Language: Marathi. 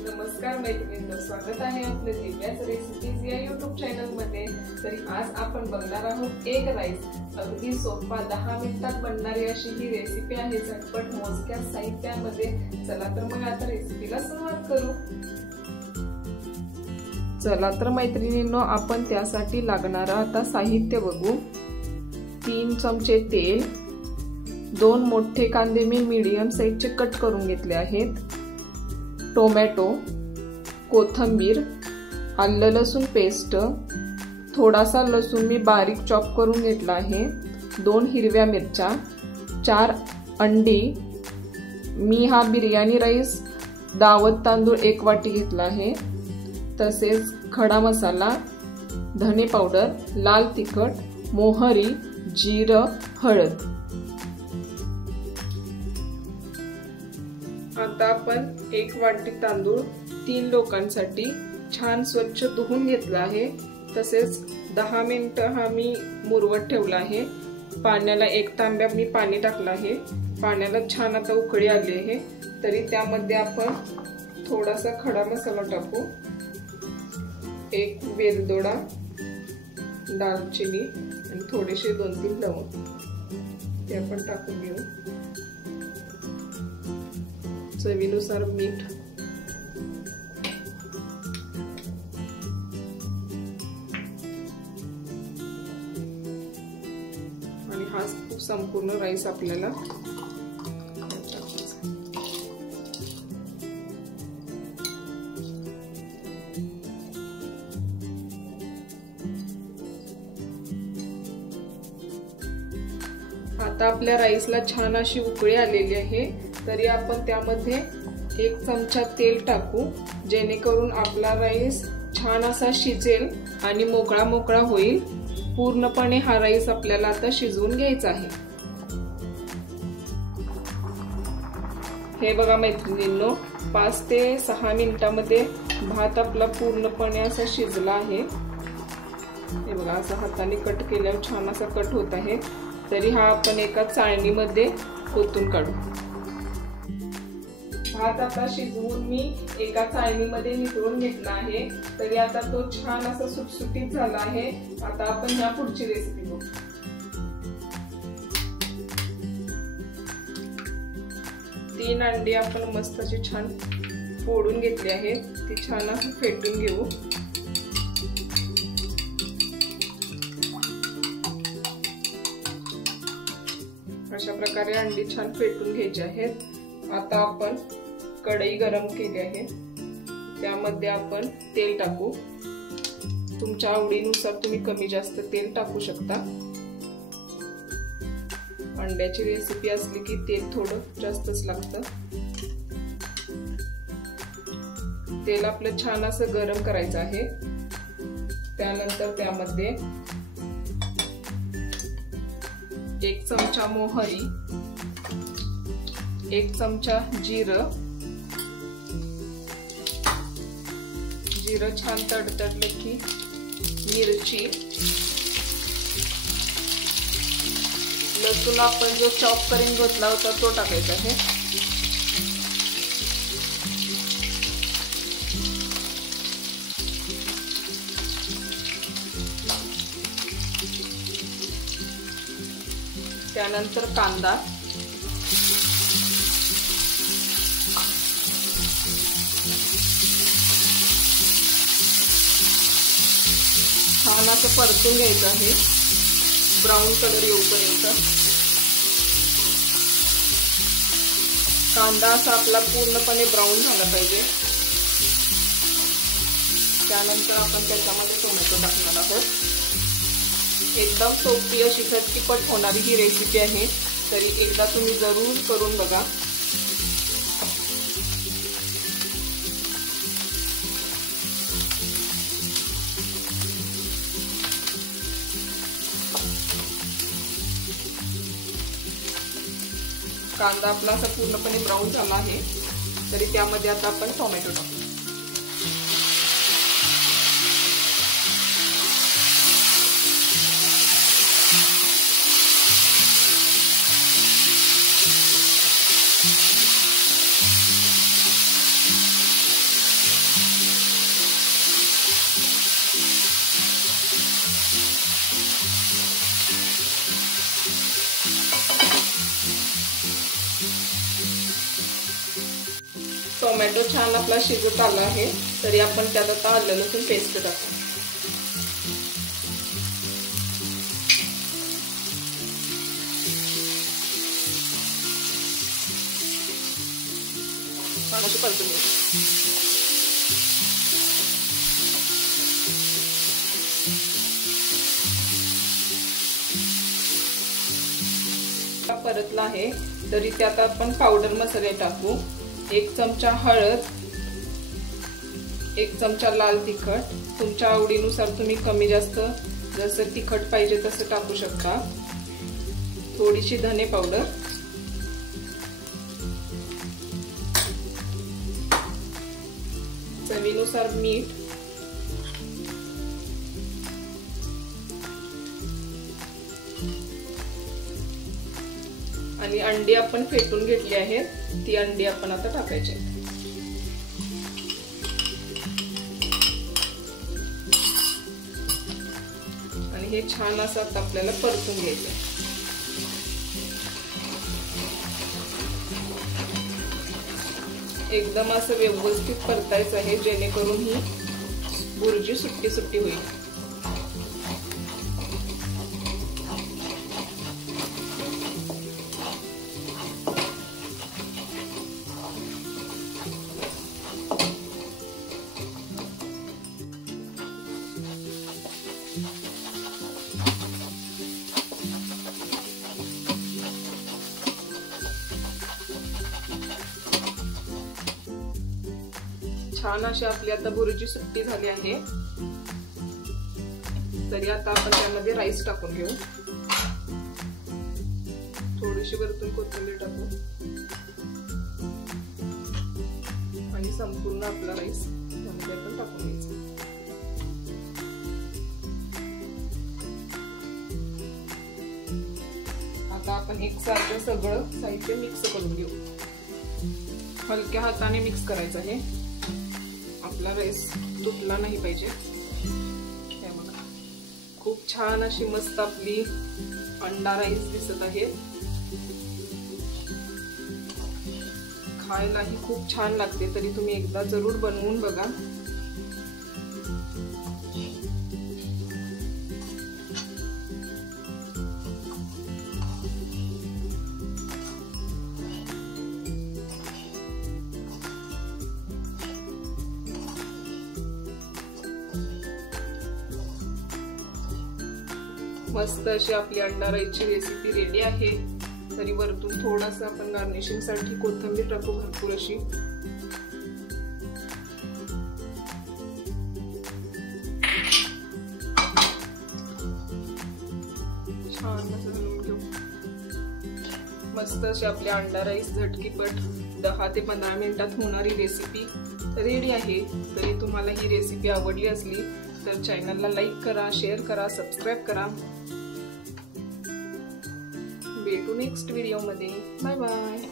नमस्कार मैत्रिणींनो, स्वागत आहे आपल्या दिव्याच रेसिपीज या YouTube चॅनल मध्ये। तरी आज आपण बघणार आहोत एग राईस। अगदी सोपा 10 मिनिटात बनणारी अशी ही रेसिपी आहे, झटपट मोजक्या साहित्यामध्ये। चला तर मग आता रेसिपीला सुरुवात करू। चला तर मैत्रिणींनो, आपण त्यासाठी लागणारा आता साहित्य बघू। 3 चमचे तेल, 2 मोठे कांदे मी मीडियम साइजचे कट करून घेतले आहेत, टोमॅटो, कोथिंबीर, आलं लसूण पेस्ट, थोडासा लसूण मी बारीक चॉप करून घेतला आहे, 2 हिरव्या मिरच्या, 4 अंडी, मी हा बिर्याणी राईस दावत तांदूळ 1 वाटी घेतला आहे, तसेच खडा मसाला, धने पावडर, लाल तिखट, मोहरी, जिरं, हळद। आता आपण 1 वाटी तांदूळ 3 लोकांसाठी छान स्वच्छ धुवून घेतला आहे, तसेच 10 मिनिटं हा मी मुरवत ठेवला आहे। पाण्याला 1 तांब्या मी पाणी टाकलं आहे, पाण्याला छान आता उकळी आली आहे। तरी त्यामध्ये आपण थोडासा खडा मसाला टाकू, 1 वेलदोडा, दालचिनी आणि थोडेसे 2-3 लवंग ते आपण टाकून घेऊ। चवीनुसार मीठ, आणि हा संपूर्ण राईस आपल्याला आता आपल्या राईसला छान अशी उकळी आलेली आहे। तरी आपण त्यामध्ये 1 चमचा तेल टाकू, जेणेकरून आपला राईस छान असा शिजेल आणि मोकळा मोकळा होईल। पूर्णपणे हा राईस आपल्याला आता शिजवून घ्यायचा आहे। हे बघा मैत्रिणींनो, 5 ते 6 मिनिटांमध्ये भात आपला पूर्णपणे असा शिजला आहे। हे बघा, असा हाताने कट केल्यावर छान असा कट होत आहे। तरी हा आपण एका चाळणीमध्ये ओतून काढू। भात आता शिजवून मी एका चाळणीमध्ये निथळून घेतला आहे। तरी आता तो छान असा सुटसुटीत झाला आहे। आता आपण ह्या पुढची रेसिपी बघू। 3 अंडी आपण मस्त अशी छान फोडून घेतली आहेत, ती छान असं फेटून घेऊ। अशा प्रकारे अंडी छान फेटून घ्यायची आहेत। आता आपण कढई गरम केली आहे, त्यामध्ये आपण तेल टाकू। तुमच्या आवडीनुसार तुम्ही कमी जास्त तेल टाकू शकता। अंड्याची रेसिपी असली की तेल थोडं जास्तच लागतं। तेल आपलं छान असं गरम करायचं आहे। त्यानंतर त्यामध्ये 1 चमचा मोहरी, 1 चमचा जिरं छान तडतडले की मिरची, लसूण आपण जो चॉप करून घेतला होता तो टाकायचा आहे। त्यानंतर कांदा, छान असं परतून घ्यायचं आहे, ब्राऊन कलर येऊपर्यंत। कांदा असा आपला पूर्णपणे ब्राऊन झाला पाहिजे। त्यानंतर आपण त्याच्यामध्ये टोमॅटो टाकणार आहोत। एकदम सोपी अशी झटपट होणारी ही रेसिपी आहे, तरी एकदा तुम्ही जरूर करून बघा। कांदा आपला असा पूर्णपणे ब्राऊन झाला आहे, तरी त्यामध्ये आता आपण टोमॅटो टाकू। टोमॅटो छान आपला शिजत आला आहे, तरी आपण त्यात आता आलं लसूण पेस्ट टाकू. अशी परतून घेऊ. परतला आहे, तरी त्यात आपण पावडर मसाले टाकू. 1 चमचा हळद, 1 चमचा लाल तिखट. तुमच्या आवडीनुसार तुम्ही कमी जास्त जसं तिखट पाहिजे तसं टाकू शकता. थोडीशी धने पावडर, चवीनुसार मीठ, आणि अंडी आपण फेटून घेतली आहेत, ती अंडी आपण आता टाकायची आहेत. आणि हे छान असं आता आपल्याला परतून घ्यायचं. एकदम असं व्यवस्थित परतायचं आहे, जेणेकरून ही बुर्जी सुट्टी सुट्टी होईल. छान अशी आपली आता बुर्जी सुट्टी झाली आहे. तरी आता आपण त्यामध्ये राईस टाकून घेऊ. थोडीशी वरतून कोथिंबीर टाकू आणि संपूर्ण आपला राईस त्यामध्ये आपण टाकून घ्यायचा. आता आपण एकसारखं सगळं साहित्य मिक्स करून घेऊ. हलक्या हाताने मिक्स करायचं आहे, आपला राईस तुटला नाही पाहिजे. हे बघा, खूप छान अशी मस्त आपली अंडा राईस दिसत आहे. खायलाही खूप छान लागते, तरी तुम्ही एकदा जरूर बनवून बघा. मस्त अशी आपली अंडा राईसची रेसिपी रेडी आहे. तरी वरतून थोडंसं आपण गार्निशिंग साठी कोथिंबीर टाकू भरपूर अशी. छान असं घालून घेऊ. मस्त अशी आपली अंडा राईस झटकीपट 10 ते 15 मिनिटात होणारी रेसिपी रेडी आहे. तरी तुम्हाला ही रेसिपी आवडली असली तर चॅनलला लाईक करा, शेअर करा, सबस्क्राईब करा. भेटू नेक्स्ट व्हिडिओ मध्ये. Bye bye.